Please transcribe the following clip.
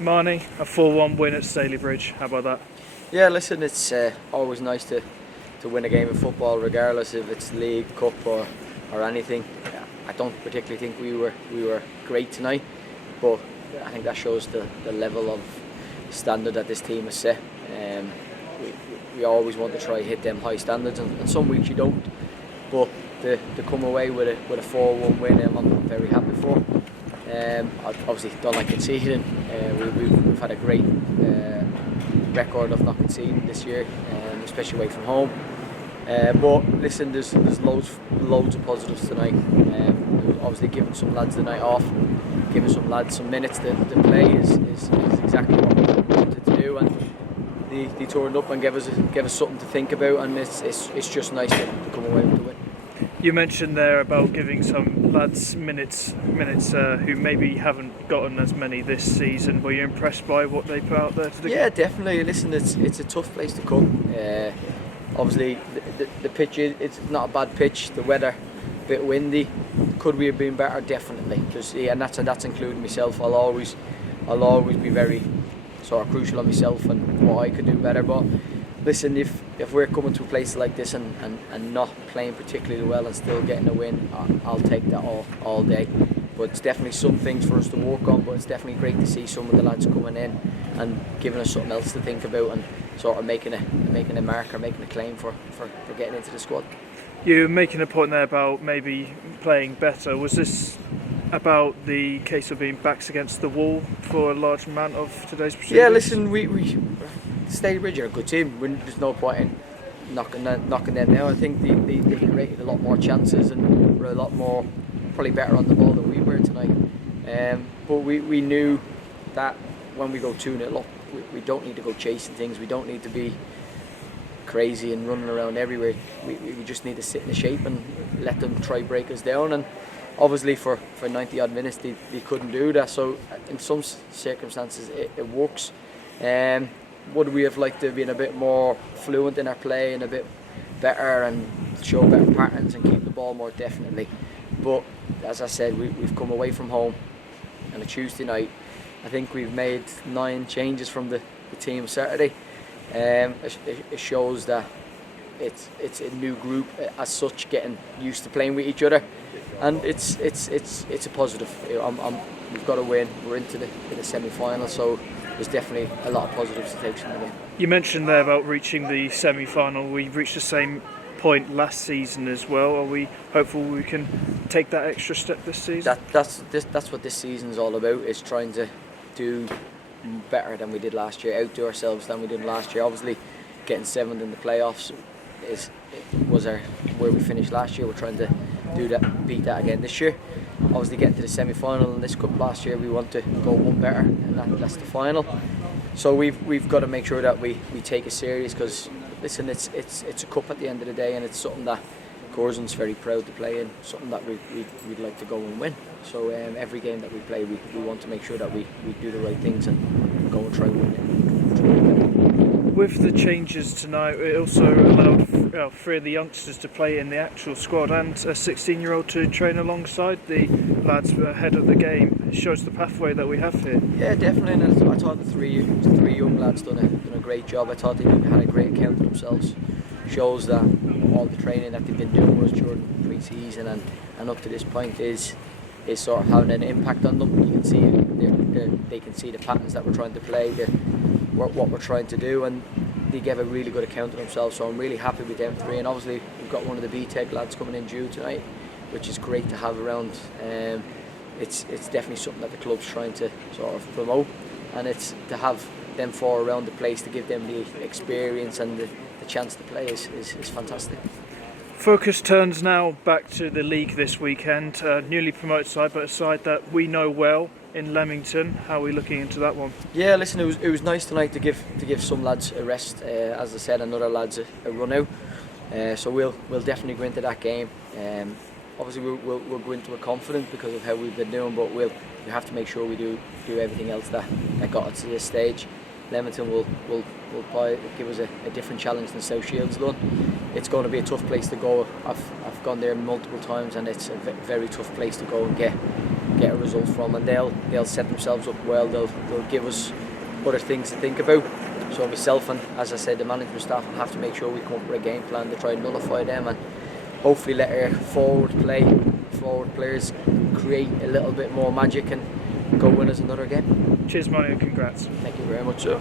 Marnie, a 4-1 win at Stalybridge. How about that? Yeah, listen, it's always nice to win a game of football, regardless if it's league, cup or anything. I don't particularly think we were great tonight, but I think that shows the level of standard that this team has set. We always want to try hit them high standards, and some weeks you don't. But to come away with a 4-1 win, I'm very happy for. I obviously don't like conceding. We've had a great record of not conceding this year, especially away from home. But listen, there's loads of positives tonight. Obviously, giving some lads the night off, giving some lads some minutes to play is exactly what we wanted to do, and they turned up and gave us something to think about, and it's just nice to come away with the win. You mentioned there about giving some lads minutes who maybe haven't gotten as many this season. Were you impressed by what they put out there today? Yeah, definitely. Listen, it's a tough place to come. Obviously, the pitch it's not a bad pitch. The weather, a bit windy. Could we have been better? Definitely. And that's including myself. I'll always be very sort of crucial on myself and what I could do better. But listen, if we're coming to a place like this and not playing particularly well and still getting a win, I'll take that all day. But it's definitely some things for us to work on, but it's definitely great to see some of the lads coming in and giving us something else to think about and sort of making a mark or making a claim for getting into the squad. You're making a point there about maybe playing better. Was this about the case of being backs against the wall for a large amount of today's proceedings? Yeah, listen, we Stalybridge are a good team. There's no point in knocking them now. I think they created a lot more chances and were a lot more probably better on the ball than we were tonight. But we knew that when we go 2-0 up, we don't need to go chasing things. We don't need to be crazy and running around everywhere. We just need to sit in the shape and let them try break us down. And obviously for 90 odd minutes they couldn't do that. So in some circumstances it works. Would we have liked to have been a bit more fluent in our play and a bit better and show better patterns and keep the ball more? Definitely. But as I said, we've come away from home on a Tuesday night. I think we've made 9 changes from the team Saturday. It shows that it's a new group as such, getting used to playing with each other, and it's a positive. We've got to win. We're into the semi-final, so there's definitely a lot of positives to take from the game. You mentioned there about reaching the semi-final. We reached the same point last season as well. Are we hopeful we can take that extra step this season? That's what this season's all about, is trying to do better than we did last year, outdo ourselves than we did last year. Obviously getting 7th in the playoffs was where we finished last year. We're trying to beat that again this year. Obviously getting to the semi-final in this cup last year, we want to go one better, and that's the final. So we've got to make sure that we take it serious, because listen, it's a cup at the end of the day, and it's something that Curzon's very proud to play in, something that we'd like to go and win. So every game that we play, we want to make sure that we do the right things and go and try and win it. With the changes tonight, it also allowed 3 of the youngsters to play in the actual squad and a 16-year-old to train alongside the lads ahead of the game. It shows the pathway that we have here. Yeah, definitely. And I thought the three young lads done a great job. I thought they had a great account of themselves. Shows that all the training that they've been doing was during pre-season and up to this point is sort of having an impact on them. You can see they can see the patterns that we're trying to play, what we're trying to do, and they gave a really good account of themselves. So I'm really happy with them 3. And obviously we've got one of the B-Tech lads coming in due tonight, which is great to have around. It's definitely something that the club's trying to sort of promote, and it's to have them 4 around the place to give them the experience and the chance to play is fantastic. Focus turns now back to the league this weekend. Newly promoted side, but a side that we know well in Leamington. How are we looking into that one? Yeah, listen, it was nice tonight to give some lads a rest. As I said, and other lads a run out. So we'll definitely go into that game. Obviously we'll go into it confident because of how we've been doing, but we have to make sure we do everything else that got us to this stage. Leamington will give us a different challenge than South Shields done. It's going to be a tough place to go. I've gone there multiple times, and it's a very tough place to go and get get a result from, and they'll set themselves up well. They'll give us other things to think about. So myself and, as I said, the management staff will have to make sure we come up with a game plan to try and nullify them, and hopefully let our forward players create a little bit more magic and go win us another game. Cheers, Manny, and congrats. Thank you very much, sir.